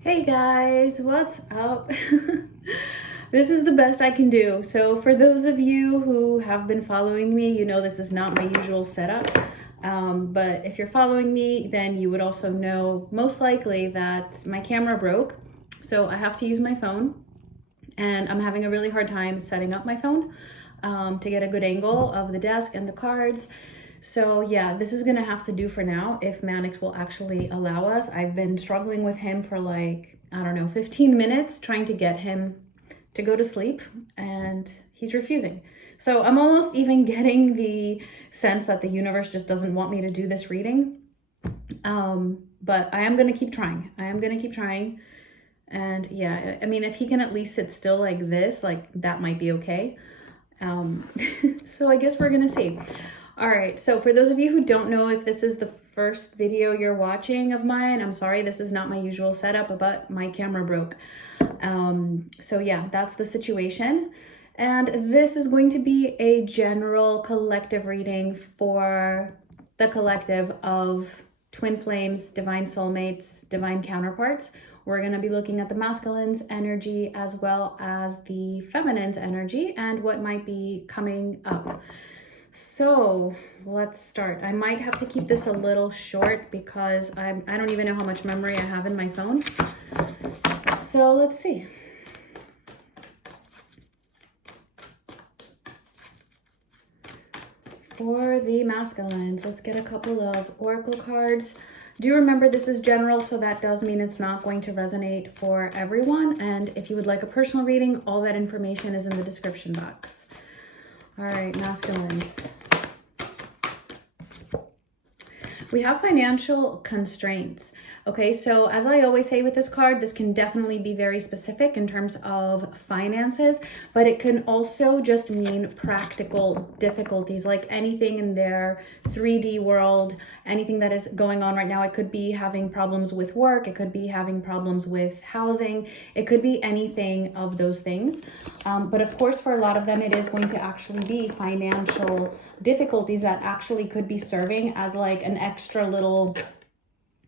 Hey guys, what's up? This is the best I can do. So for those of you who have been following me, you know this is not my usual setup. But if you're following me, then you would also know most likely that my camera broke. So I have to use my phone, and I'm having a really hard time setting up my phone to get a good angle of the desk and the cards. So yeah, this is gonna have to do for now if Mannix will actually allow us. I've been struggling with him for like, I don't know, 15 minutes trying to get him to go to sleep, and he's refusing. So I'm almost even getting the sense that the universe just doesn't want me to do this reading. But I am gonna keep trying. And yeah, I mean, if he can at least sit still like this, like that might be okay. So I guess we're gonna see. All right, so for those of you who don't know, if this is the first video you're watching of mine, I'm sorry, this is not my usual setup, but my camera broke. So yeah, that's the situation. And this is going to be a general collective reading for the collective of twin flames, divine soulmates, divine counterparts. We're going to be looking at the masculine's energy as well as the feminine's energy and what might be coming up. So let's start. I might have to keep this a little short because I don't even know how much memory I have in my phone. So let's see. For the masculines, let's get a couple of oracle cards. Do remember this is general, so that does mean it's not going to resonate for everyone. And if you would like a personal reading, all that information is in the description box. All right, masculines. We have financial constraints. Okay, so as I always say with this card, this can definitely be very specific in terms of finances, but it can also just mean practical difficulties, like anything in their 3D world, anything that is going on right now. It could be having problems with work, it could be having problems with housing, it could be anything of those things. But of course, for a lot of them, it is going to actually be financial difficulties that actually could be serving as like an extra little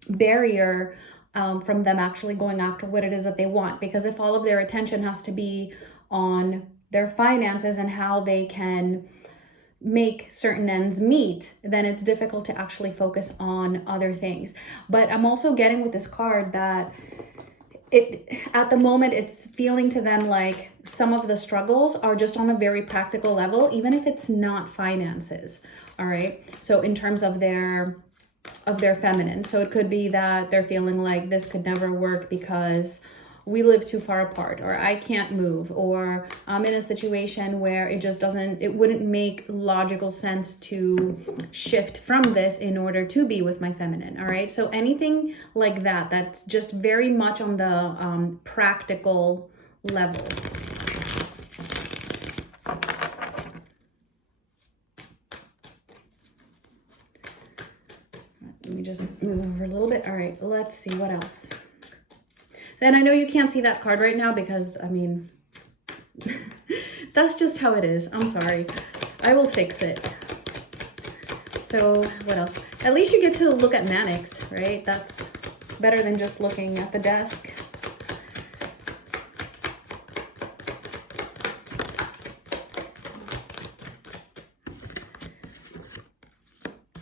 barrier from them actually going after what it is that they want. Because if all of their attention has to be on their finances and how they can make certain ends meet, then it's difficult to actually focus on other things. But I'm also getting with this card that at the moment it's feeling to them like some of the struggles are just on a very practical level, even if it's not finances. All right, so in terms of their feminine, so it could be that they're feeling like this could never work because we live too far apart, or I can't move, or I'm in a situation where it wouldn't make logical sense to shift from this in order to be with my feminine. All right, so anything like that, that's just very much on the practical level. Let me just move over a little bit. All right, let's see what else. Then I know you can't see that card right now because, I mean, that's just how it is. I'm sorry. I will fix it. So what else? At least you get to look at Mannix, right? That's better than just looking at the desk.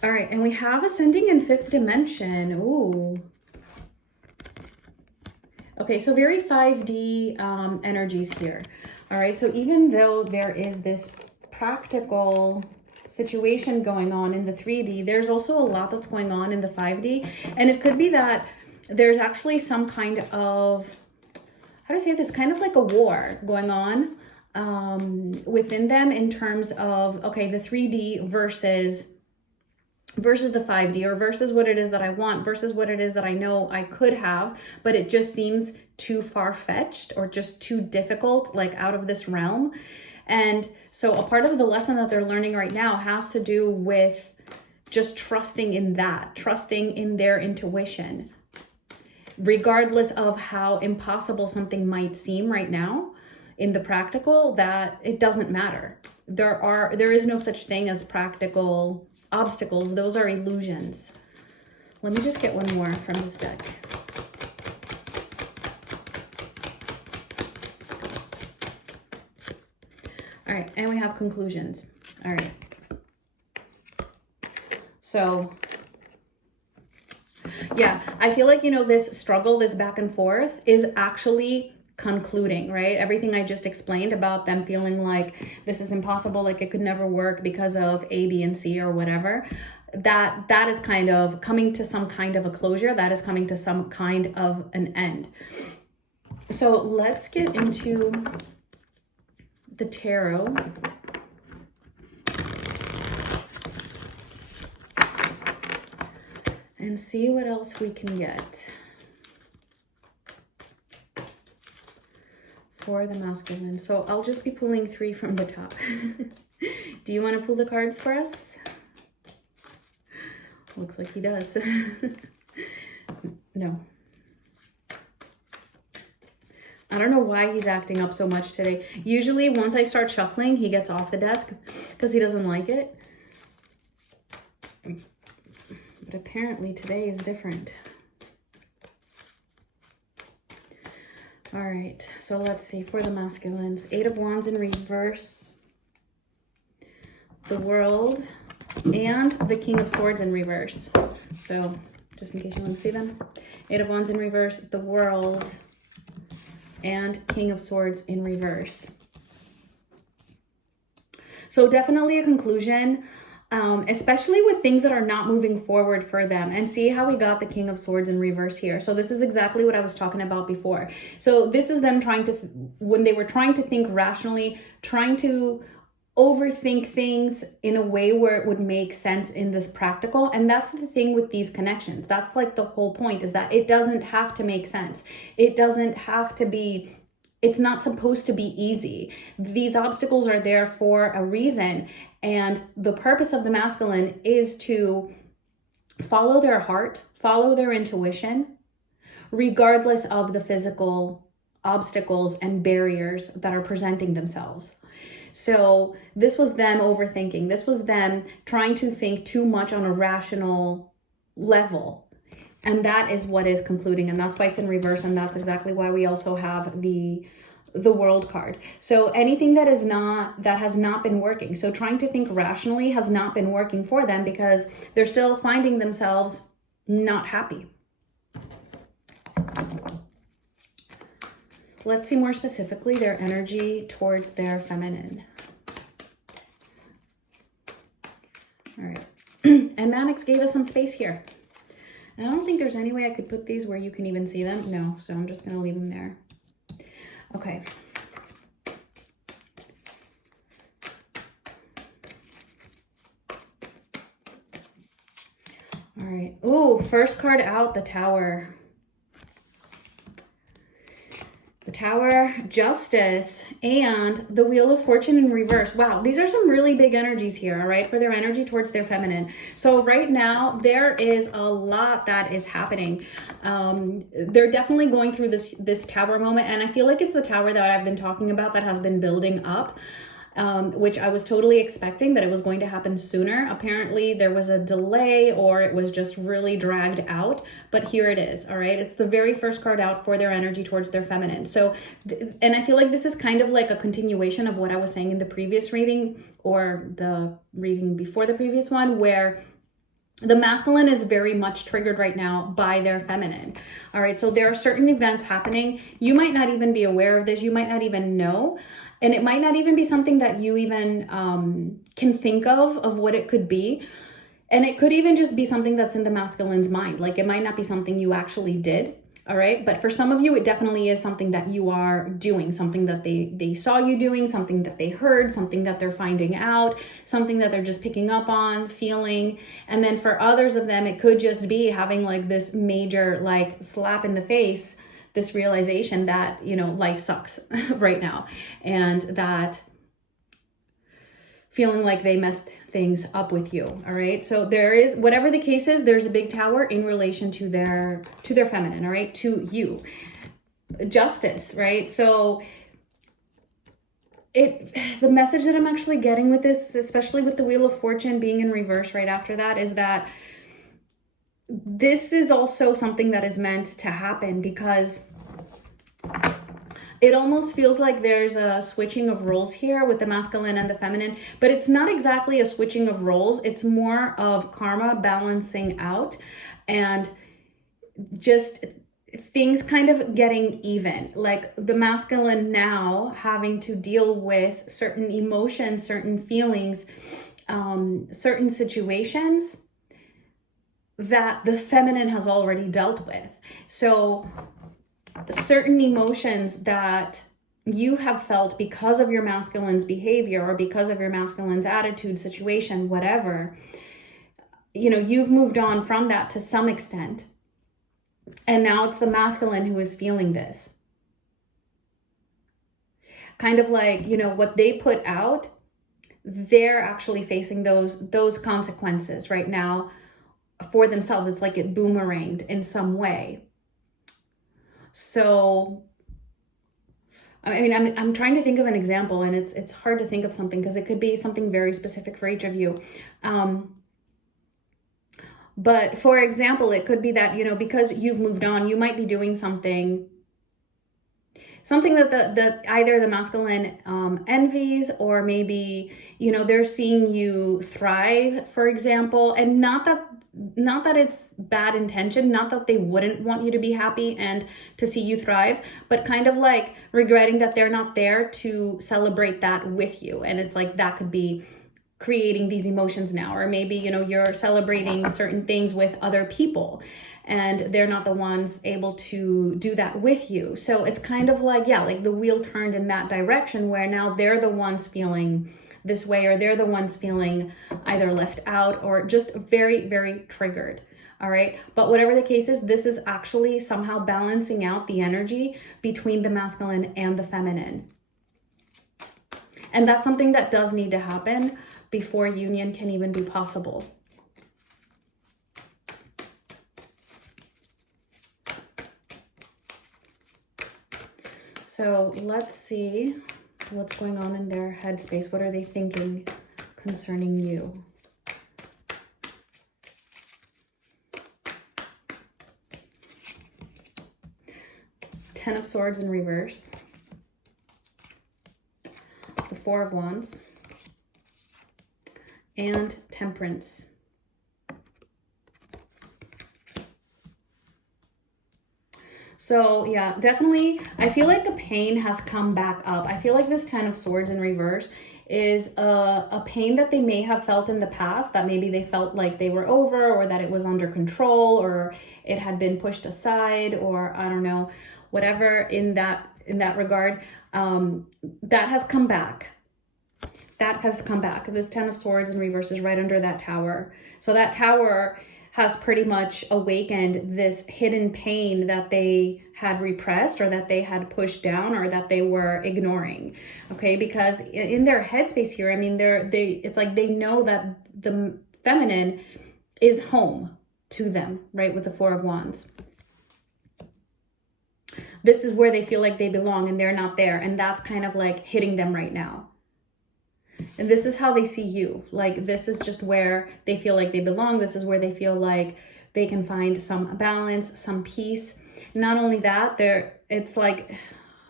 All right, and we have ascending in 5th dimension. Ooh. Okay, so very 5D energies here. All right, so even though there is this practical situation going on in the 3D, there's also a lot that's going on in the 5D. And it could be that there's actually some kind of, how do I say this, kind of like a war going on within them in terms of, okay, the 3D versus the 5D, or versus what it is that I want, versus what it is that I know I could have, but it just seems too far-fetched or just too difficult, like out of this realm. And so a part of the lesson that they're learning right now has to do with just trusting in that, trusting in their intuition, regardless of how impossible something might seem right now in the practical, that it doesn't matter. There is no such thing as practical obstacles. Those are illusions. Let me just get one more from this deck. All right, and we have conclusions. All right. So, yeah, I feel like, you know, this struggle, this back and forth is actually concluding, right? Everything I just explained about them feeling like this is impossible, like it could never work because of A, B, and C or whatever. That is kind of coming to some kind of a closure. That is coming to some kind of an end. So let's get into the tarot. And see what else we can get for the masculine. So I'll just be pulling 3 from the top. Do you want to pull the cards for us? Looks like he does. No. I don't know why he's acting up so much today. Usually once I start shuffling, he gets off the desk because he doesn't like it. But apparently today is different. All right, so let's see for the masculines. 8 of Wands in reverse, the World, and the King of Swords in reverse. So just in case you want to see them. 8 of Wands in reverse, the World, and King of Swords in reverse. So definitely a conclusion. Especially with things that are not moving forward for them. And see how we got the King of Swords in reverse here. So this is exactly what I was talking about before. So this is them trying to, when they were trying to think rationally, trying to overthink things in a way where it would make sense in the practical. And that's the thing with these connections. That's like the whole point, is that it doesn't have to make sense. It doesn't have to be, it's not supposed to be easy. These obstacles are there for a reason. And the purpose of the masculine is to follow their heart, follow their intuition, regardless of the physical obstacles and barriers that are presenting themselves. So this was them overthinking. This was them trying to think too much on a rational level. And that is what is concluding. And that's why it's in reverse. And that's exactly why we also have the World card. So anything that has not been working. So trying to think rationally has not been working for them because they're still finding themselves not happy. Let's see more specifically their energy towards their feminine. All right. And Mannix gave us some space here. And I don't think there's any way I could put these where you can even see them. No, so I'm just going to leave them there. Okay. All right. Ooh, first card out, the Tower. The Tower, Justice, and the Wheel of Fortune in reverse. Wow, these are some really big energies here, all right, for their energy towards their feminine. So right now, there is a lot that is happening. They're definitely going through this Tower moment, and I feel like it's the Tower that I've been talking about that has been building up. Which I was totally expecting that it was going to happen sooner. Apparently there was a delay or it was just really dragged out, but here it is, all right? It's the very first card out for their energy towards their feminine. So, and I feel like this is kind of like a continuation of what I was saying in the previous reading or the reading before the previous one, where the masculine is very much triggered right now by their feminine. All right, so there are certain events happening. You might not even be aware of this. You might not even know. And it might not even be something that you even can think of what it could be. And it could even just be something that's in the masculine's mind. Like it might not be something you actually did. All right. But for some of you, it definitely is something that you are doing, something that they saw you doing, something that they heard, something that they're finding out, something that they're just picking up on, feeling. And then for others of them, it could just be having like this major like slap in the face, this realization that, you know, life sucks right now, and that feeling like they messed things up with you. All right. So there is, whatever the case is, there's a big Tower in relation to their feminine. All right. To you. Justice. Right. So the message that I'm actually getting with this, especially with the Wheel of Fortune being in reverse right after that, is that this is also something that is meant to happen because It almost feels like there's a switching of roles here with the masculine and the feminine, but it's not exactly a switching of roles. It's more of karma balancing out and just things kind of getting even. Like the masculine now having to deal with certain emotions, certain feelings, certain situations that the feminine has already dealt with. So certain emotions that you have felt because of your masculine's behavior or because of your masculine's attitude, situation, whatever, you know, you've moved on from that to some extent. And now it's the masculine who is feeling this. Kind of like, you know, what they put out, they're actually facing those consequences right now for themselves. It's like it boomeranged in some way. So, I mean, I'm trying to think of an example, and it's hard to think of something because it could be something very specific for each of you. But for example, it could be that, you know, because you've moved on, you might be doing something that either the masculine envies, or maybe, you know, they're seeing you thrive, for example, and not that it's bad intention, not that they wouldn't want you to be happy and to see you thrive, but kind of like regretting that they're not there to celebrate that with you. And it's like that could be creating these emotions now. Or maybe, you know, you're celebrating certain things with other people and they're not the ones able to do that with you. So it's kind of like, yeah, like the wheel turned in that direction where now they're the ones feeling this way, or they're the ones feeling either left out or just very, very triggered. All right. But whatever the case is, this is actually somehow balancing out the energy between the masculine and the feminine. And that's something that does need to happen before union can even be possible. So let's see what's going on in their headspace. What are they thinking concerning you? Ten of Swords in reverse. The Four of Wands. And Temperance. So yeah, definitely, I feel like the pain has come back up. I feel like this Ten of Swords in reverse is a pain that they may have felt in the past, that maybe they felt like they were over, or that it was under control, or it had been pushed aside, or I don't know, whatever in that regard. That has come back. That has come back. This Ten of Swords in reverse is right under that tower. So that tower has pretty much awakened this hidden pain that they had repressed, or that they had pushed down, or that they were ignoring. Okay, because in their headspace here, I mean, it's like they know that the feminine is home to them, right? With the Four of Wands. This is where they feel like they belong, and they're not there, and that's kind of like hitting them right now. And this is how they see you. Like, this is just where they feel like they belong. This is where they feel like they can find some balance, some peace. Not only that, it's like,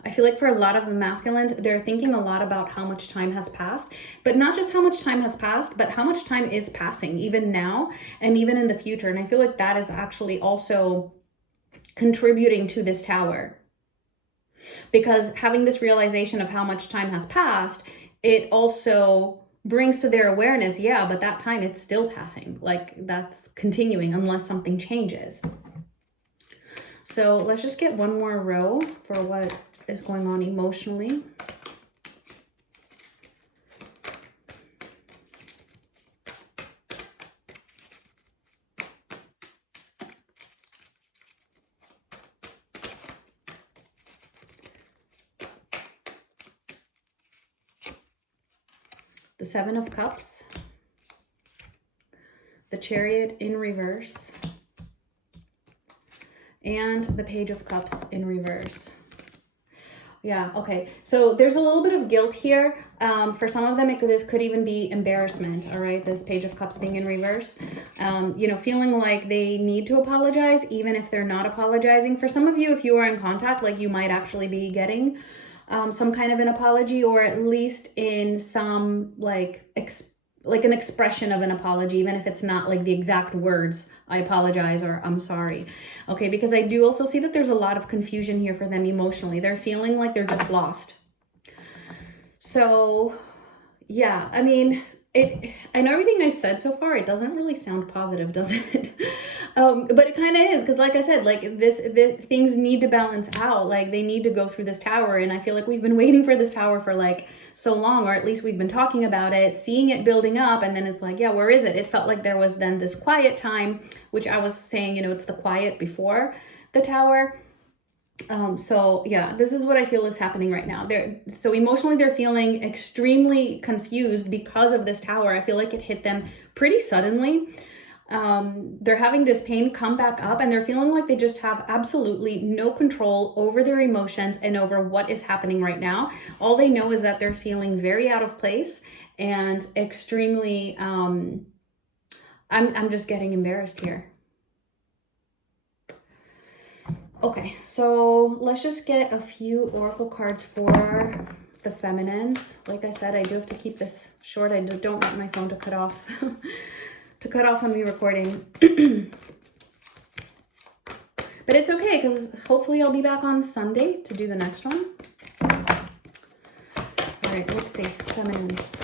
I feel like for a lot of the masculines, they're thinking a lot about how much time has passed, but not just how much time has passed, but how much time is passing even now and even in the future. And I feel like that is actually also contributing to this tower, because having this realization of how much time has passed, it also brings to their awareness, yeah, but that time, it's still passing. Like, that's continuing unless something changes. So let's just get one more row for what is going on emotionally. The Seven of Cups, the Chariot in reverse, and the Page of Cups in reverse. Yeah, okay. So there's a little bit of guilt here. For some of them, this could even be embarrassment, all right? This Page of Cups being in reverse. You know, feeling like they need to apologize, even if they're not apologizing. For some of you, if you are in contact, like you might actually be getting some kind of an apology, or at least in some like an expression of an apology, even if it's not like the exact words, I apologize or I'm sorry. Okay, because I do also see that there's a lot of confusion here for them emotionally. They're feeling like they're just lost. So yeah, I mean, I know everything I've said so far, it doesn't really sound positive, does it? But it kind of is, because like I said, like this things need to balance out. Like they need to go through this tower, and I feel like we've been waiting for this tower for like so long, or at least we've been talking about it, seeing it building up, and then it's like, yeah, where is it? It felt like there was then this quiet time, which I was saying, you know, it's the quiet before the tower. So yeah, this is what I feel is happening right now. So emotionally, they're feeling extremely confused because of this tower. I feel like it hit them pretty suddenly. They're having this pain come back up, and they're feeling like they just have absolutely no control over their emotions and over what is happening right now. All they know is that they're feeling very out of place and extremely, I'm just getting embarrassed here. Okay, so let's just get a few oracle cards for the feminines. Like I said, I do have to keep this short. I don't want my phone to cut off on me recording. But it's okay, because hopefully I'll be back on Sunday to do the next one. All right, let's see, feminines.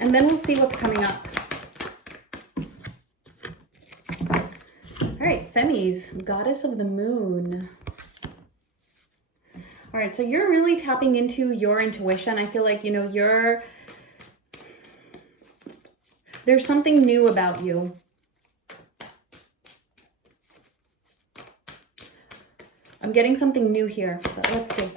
And then we'll see what's coming up. All right, Femmies, Goddess of the Moon. All right, so you're really tapping into your intuition. I feel like, you know, there's something new about you. I'm getting something new here, but let's see.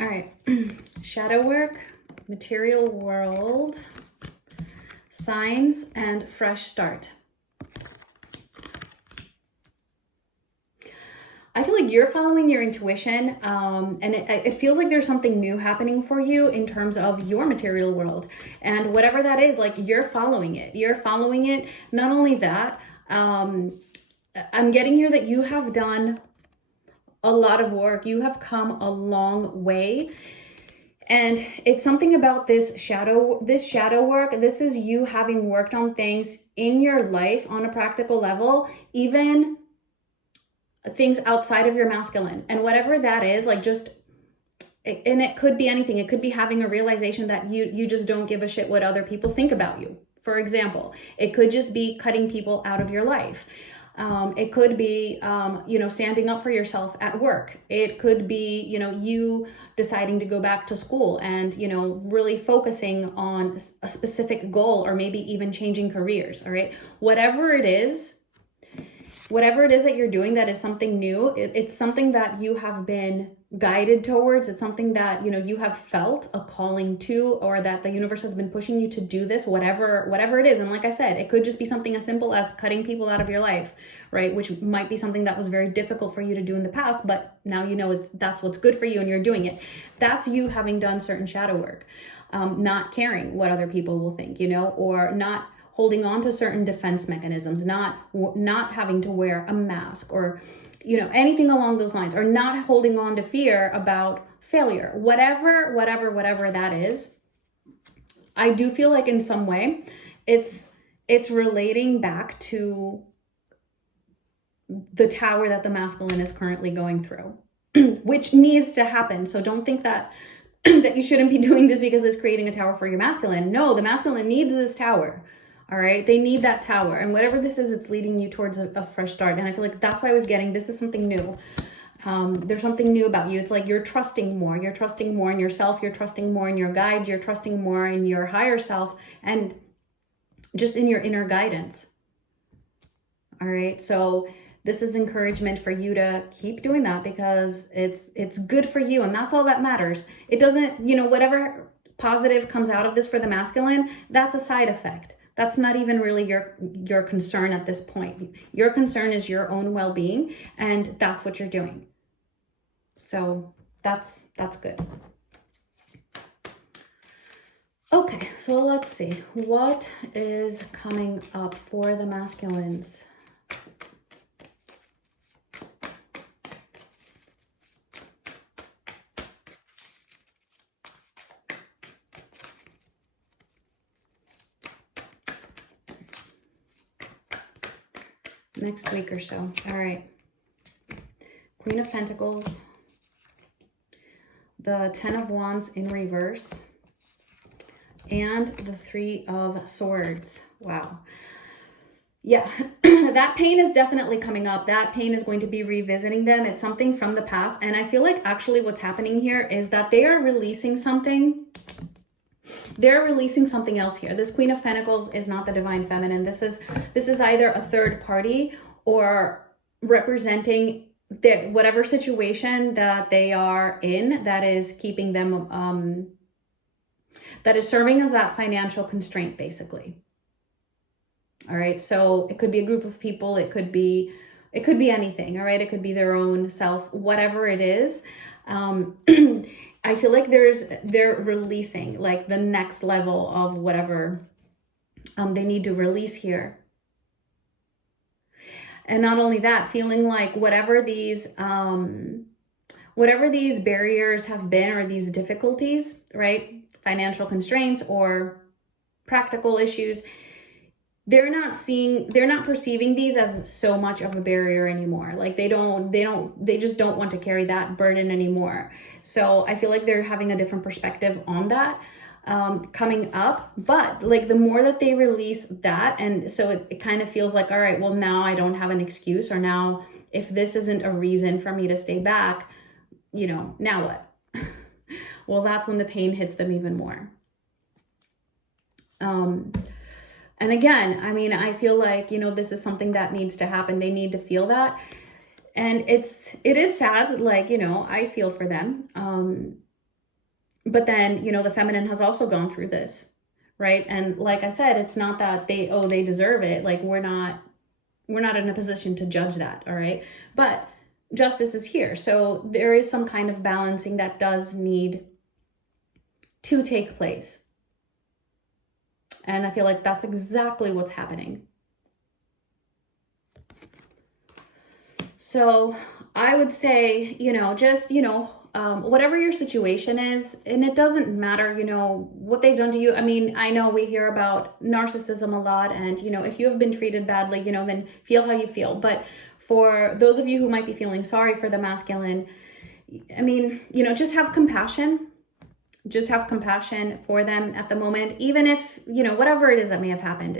All right, shadow work, material world, signs, and fresh start. I feel like you're following your intuition, and it feels like there's something new happening for you in terms of your material world. And whatever that is, like you're following it. You're following it. Not only that, I'm getting here that you have done a lot of work. You have come a long way. And it's something about this shadow work. This is you having worked on things in your life on a practical level, even things outside of your masculine. And whatever that is, like and it could be anything. It could be having a realization that you just don't give a shit what other people think about you. For example, it could just be cutting people out of your life. It could be, you know, standing up for yourself at work. It could be, you know, you deciding to go back to school and, you know, really focusing on a specific goal, or maybe even changing careers. All right. Whatever it is that you're doing that is something new, it's something that you have been guided towards. It's something that, you know, you have felt a calling to, or that the universe has been pushing you to do this, whatever it is. And like I said, it could just be something as simple as cutting people out of your life, right? Which might be something that was very difficult for you to do in the past, but now you know that's what's good for you and you're doing it. That's you having done certain shadow work, not caring what other people will think, you know, or not holding on to certain defense mechanisms, not having to wear a mask, or, you know, anything along those lines, or not holding on to fear about failure, whatever that is. I do feel like in some way it's relating back to the tower that the masculine is currently going through, which needs to happen. So don't think that you shouldn't be doing this because it's creating a tower for your masculine. No, the masculine needs this tower. All right, they need that tower, and whatever this is, it's leading you towards a fresh start. And I feel like that's why I was getting, this is something new. There's something new about you. It's like you're trusting more in yourself, you're trusting more in your guides, you're trusting more in your higher self, and just in your inner guidance. All right. So this is encouragement for you to keep doing that because it's good for you. And that's all that matters. It doesn't, you know, whatever positive comes out of this for the masculine, that's a side effect. That's not even really your concern at this point. Your concern is your own well-being, and that's what you're doing. So that's good. Okay, so let's see. What is coming up for the masculines? Next week or so. All right. Queen of Pentacles. The 10 of Wands in reverse. And the 3 of Swords. Wow. Yeah, that pain is definitely coming up. That pain is going to be revisiting them. It's something from the past. And I feel like actually what's happening here is that they are releasing something. They're releasing something else here. This Queen of Pentacles is not the Divine Feminine. This is either a third party or representing whatever situation that they are in that is keeping them, that is serving as that financial constraint, basically. All right. So it could be a group of people. It could be anything. All right. It could be their own self, whatever it is. I feel like they're releasing like the next level of whatever they need to release here. And not only that, feeling like whatever these barriers have been, or these difficulties, right? Financial constraints or practical issues, they're not perceiving these as so much of a barrier anymore. Like they just don't want to carry that burden anymore. So I feel like they're having a different perspective on that coming up. But like the more that they release that, and so it kind of feels like, all right, well, now I don't have an excuse, or now if this isn't a reason for me to stay back, you know, now what? Well, that's when the pain hits them even more. And again, I mean, I feel like, you know, this is something that needs to happen. They need to feel that. And it is sad, like, you know, I feel for them. But then, you know, the feminine has also gone through this, right? And like I said, it's not that they deserve it. Like we're not in a position to judge that, all right? But justice is here. So there is some kind of balancing that does need to take place. And I feel like that's exactly what's happening. So I would say, you know, just, you know, whatever your situation is, and it doesn't matter, you know, what they've done to you. I mean, I know we hear about narcissism a lot, and, you know, if you have been treated badly, you know, then feel how you feel. But for those of you who might be feeling sorry for the masculine, I mean, you know, just have compassion. Just have compassion for them at the moment, even if, you know, whatever it is that may have happened.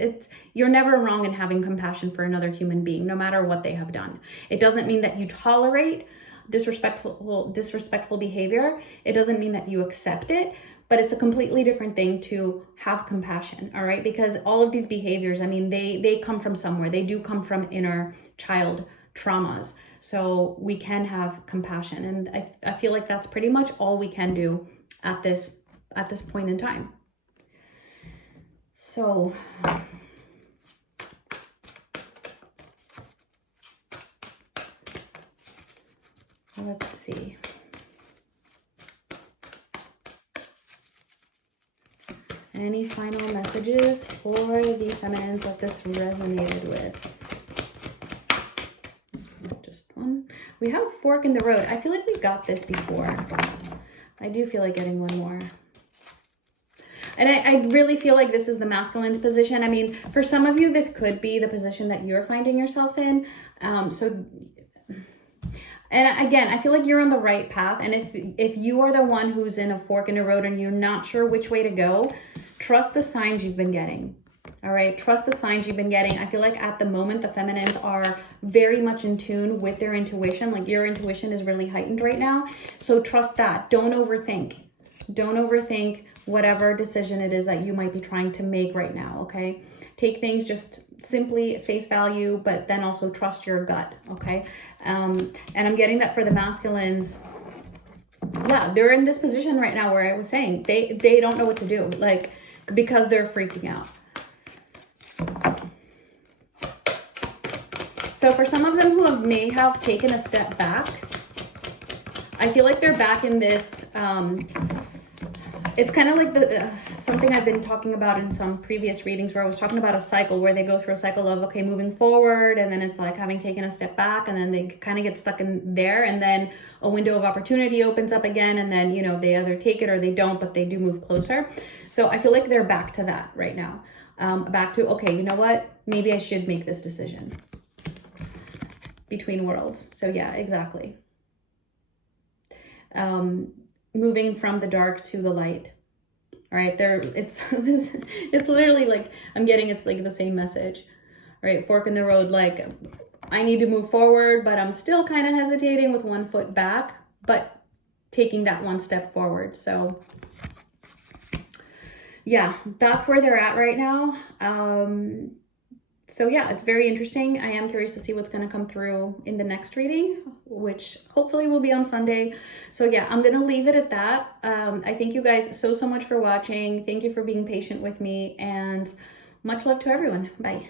You're never wrong in having compassion for another human being, no matter what they have done. It doesn't mean that you tolerate disrespectful behavior. It doesn't mean that you accept it, but it's a completely different thing to have compassion, all right? Because all of these behaviors, I mean, they come from somewhere. They do come from inner child traumas. So we can have compassion. And I feel like that's pretty much all we can do at this point in time. So let's see. Any final messages for the feminines that this resonated with? Just one. We have fork in the road. I feel like we got this before. I do feel like getting one more. And I really feel like this is the masculine's position. I mean, for some of you, this could be the position that you're finding yourself in. And again, I feel like you're on the right path. And if you are the one who's in a fork in the road and you're not sure which way to go, trust the signs you've been getting. All right, trust the signs you've been getting. I feel like at the moment, the feminines are very much in tune with their intuition. Like your intuition is really heightened right now. So trust that. Don't overthink. Don't overthink whatever decision it is that you might be trying to make right now, okay? take things just simply at face value, but then also trust your gut, okay? And I'm getting that for the masculines. Yeah, they're in this position right now where I was saying they don't know what to do, like, because they're freaking out. So for some of them who may have taken a step back, I feel like they're back in this, it's kind of like the something I've been talking about in some previous readings, where I was talking about a cycle where they go through a cycle of, okay, moving forward, and then it's like having taken a step back, and then they kind of get stuck in there, and then a window of opportunity opens up again, and then, you know, they either take it or they don't, but they do move closer. So I feel like they're back to that right now. Back to, okay, you know what? Maybe I should make this decision between worlds. So yeah, exactly. Moving from the dark to the light. All right, it's literally like, I'm getting, it's like the same message, right? Fork in the road, like, I need to move forward, but I'm still kind of hesitating with one foot back, but taking that one step forward. So yeah, that's where they're at right now. So yeah, it's very interesting. I am curious to see what's going to come through in the next reading, which hopefully will be on Sunday. So yeah, I'm going to leave it at that. I thank you guys so much for watching. Thank you for being patient with me, and much love to everyone. Bye.